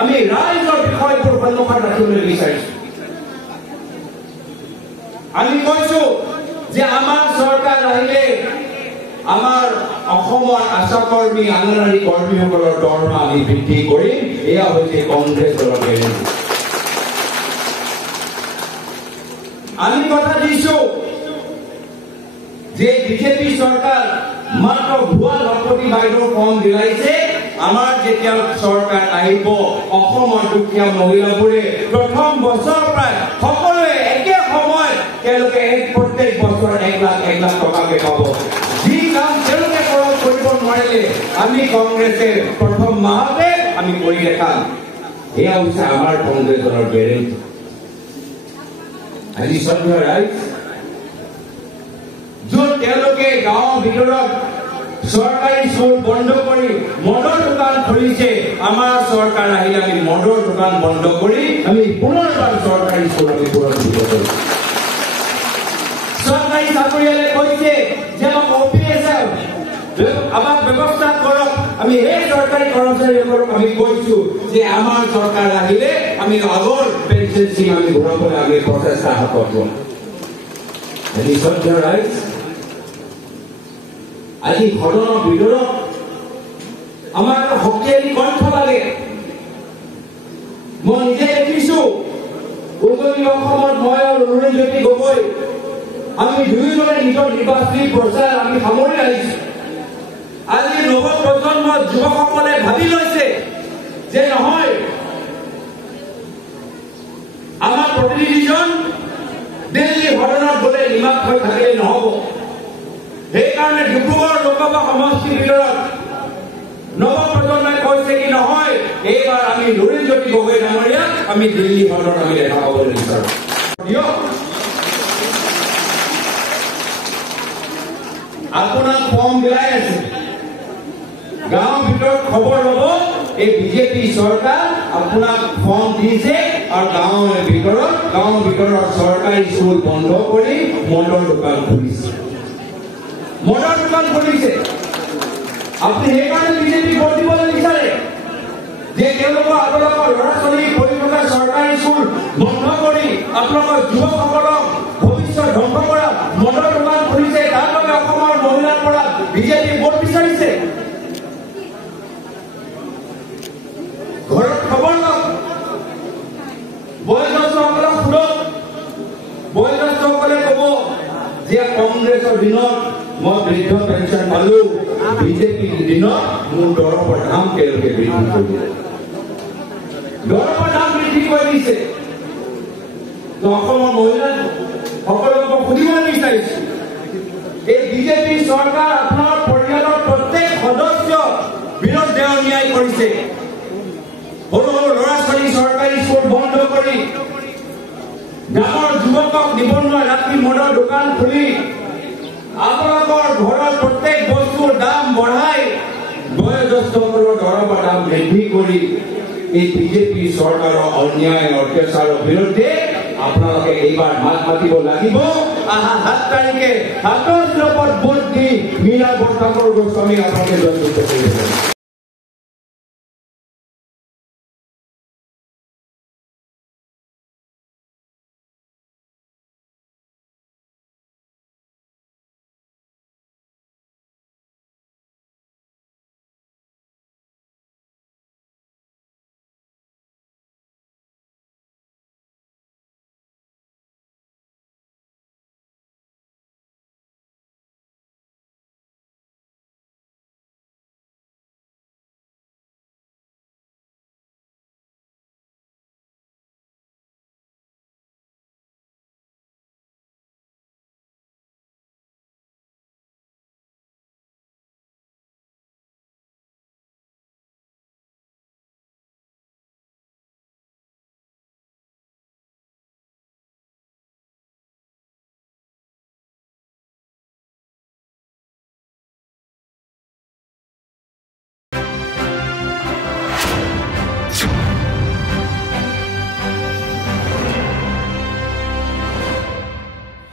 আমি ৰাইজৰ বিষয়বোৰ সন্মুখত ৰাখিবলৈ বিচাৰিছো। আমি কৈছো যে আমাৰ চৰকাৰ আহিলে আমাৰ অসমৰ আশাকৰ্মী অংগনৱাড়ী কৰ্মীসকলৰ দৰমহা আমি বৃদ্ধি কৰিম। এয়া হৈছে কংগ্ৰেছ দলৰ গেৰেণ্টি। আমি কথা দিছো যে বিজেপি চৰকাৰ মাত্ৰ ভুৱা লখপতি বাইদেউৰ ফৰ্ম দিলাইছে। আমাৰ যেতিয়া চৰকাৰ আহিব অসমৰ দুখীয়া মহিলাবোৰে প্ৰথম বছৰৰ পৰাই সকলোৱে একে সময়ত তেওঁলোকে প্ৰত্যেক বছৰ 1 লাখ টকাকে পাব। যি কাম তেওঁলোকে কৰিব নোৱাৰিলে আমি কংগ্ৰেছে প্ৰথম মাহতে আমি কৰি দেখাম। এয়া হৈছে আমাৰ কংগ্ৰেছ দলৰ গেৰেণ্টি। আজি সন্ধিয়া ৰাইজ য'ত তেওঁলোকে গাঁৱৰ ভিতৰত চৰকাৰী স্কুল বন্ধ কৰি মদৰ দোকান খুলিছে, আমাৰ চৰকাৰ আহিলে আমি মদৰ দোকান বন্ধ কৰি আমি পুনৰবাৰ চৰকাৰী স্কুল আমি পুনৰুজ্জীৱিত কৰিম। চৰকাৰী চাকৰিয়ালে কৈছে যে আমাক ব্যৱস্থা কৰক। আমি এই চৰকাৰী কৰ্মচাৰীসকলক আমি কৈছো যে আমাৰ চৰকাৰ আহিলে আমি আগৰ পেঞ্চন স্কিম আমি ঘূৰাবলৈ আমি প্ৰচেষ্টা হাতত ল'ম। আজি সন্ধিয়া ৰাইজ আজি সদনৰ ভিতৰত আমাৰ এটা শক্তিশালী কণ্ঠ লাগে। মই নিজে দেখিছো উজনি অসমত মই আৰু অৰুণজ্যোতি গগৈ আমি দুয়োজনে নিজৰ নিৰ্বাচনী প্ৰচাৰ আমি সামৰি আহিছো। আজি নৱ প্ৰজন্মৰ যুৱকসকলে ভাবি লৈছে যে নহয়, আমাৰ প্ৰতিনিধিজন দিল্লী সদনত গলে নিমাত হৈ থাকিলে নহব। সেইকাৰণে ডিব্ৰুগড় লোকসভা সমষ্টিৰ ভিতৰত নৱ প্ৰজন্মই কৈছে কি নহয়, এইবাৰ আমি অৰুণজ্যোতি গগৈ ডাঙৰীয়াক আমি দিল্লী সদনত আমি দেখা পাবলৈ বিচাৰো। আপোনাক ফৰ্ম দিলাই আছে, গাঁৱৰ ভিতৰত খবৰ ল'ব এই বিজেপি চৰকাৰ আপোনাক ফৰ্ম দিছে আৰু গাঁৱৰ ভিতৰত চৰকাৰী স্কুল বন্ধ কৰি মদৰ দোকান খুলিছে। আপুনি সেইকাৰণে বিজেপি ভোট দিবলৈ বিচাৰে যে তেওঁলোকৰ আপোনালোকৰ ল'ৰা ছোৱালী পঢ়ি থকা চৰকাৰী স্কুল বন্ধ কৰি আপোনালোকৰ যুৱকসকলক ভৱিষ্যত ধ্বংস কৰা মদৰ দোকান খুলিছে। তাৰ বাবে অসমৰ মহিলাৰ পৰা বিজেপি ভোট বিচাৰিছে। ঘৰত খবৰ লওক, বয়োজ্যেষ্ঠসকলক সোধক। বয়োজ্যেষ্ঠসকলে ক'ব যে কংগ্ৰেছৰ দিনত মই বৃদ্ধ পেঞ্চন পালো, বিজেপিৰ দিনত মোৰ দৰৱৰ দাম তেওঁলোকে বৃদ্ধি কৰিলে। দৰৱৰ দাম বৃদ্ধি কৰি দিছে। অসমৰ মহিলাসকলক সুধিবলৈ বিচাৰিছো, এই বিজেপি চৰকাৰ আপোনাৰ পৰিয়ালৰ প্ৰত্যেক সদস্য বিৰুদ্ধে অন্যায় কৰিছে। সৰু সৰু ল'ৰা ছোৱালী চৰকাৰী স্কুল বন্ধ কৰি গাঁৱৰ যুৱকক নিবনুৱা ৰাতি মদৰ দোকান খুলি আপোনালোকৰ ঘৰৰ প্ৰত্যেক বস্তুৰ দাম বঢ়াই বয়োজ্যেষ্ঠসকলৰ দৰৱৰ দাম বৃদ্ধি কৰি এই বিজেপি চৰকাৰৰ অন্যায় অত্যাচাৰৰ বিৰুদ্ধে আপোনালোকে এইবাৰ মাত মাতিব লাগিব। অহা 7 তাৰিখে হাতৰ ওপৰত ভোট দি মীৰা বৰঠাকুৰ গোস্বামী আপোনালোকে জয়যুক্ত কৰিব।